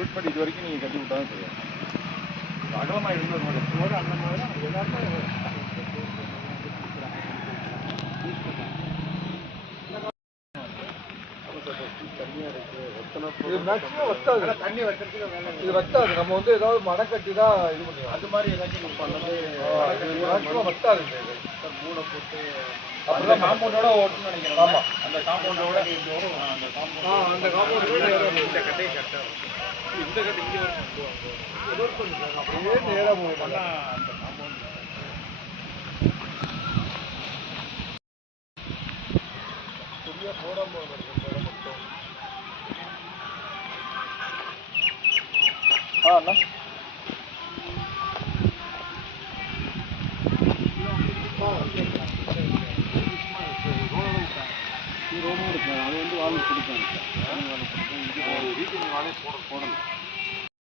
Root படி இது வரைக்கும் நீங்கள் கட்டி விட்டாலும் தெரியும். அகலமாக இருந்தது அந்த மாதிரி எல்லாருமே தண்ணி வைக்கிறதுக்கு இது வத்தாது. நம்ம வந்து ஏதாவது மடை கட்டி தான் இது பண்ணுவோம். அது மாதிரி ஏதாச்சும் பண்ணது மேக்ஸிமம் வத்தாது. மூளை போட்டு அப்படிதான் காம்பவுண்டோட ஓட்டுன்னு நினைக்கிறேன். ஆமாம், அந்த காம்பவுண்டோட அந்த காம்பவுண்டோட இந்த கட்டையை கட்டாது. இந்த கட்டை இங்கே அப்படியே நேராக போகும். அந்த காம்பவுண்ட் சரியாக போடாமல் மட்டும் அண்ணா ரோடும் இருக்கு. அது வந்து வாழை கொடுத்தாங்க. வீட்டுக்கு வாழை போடணும்.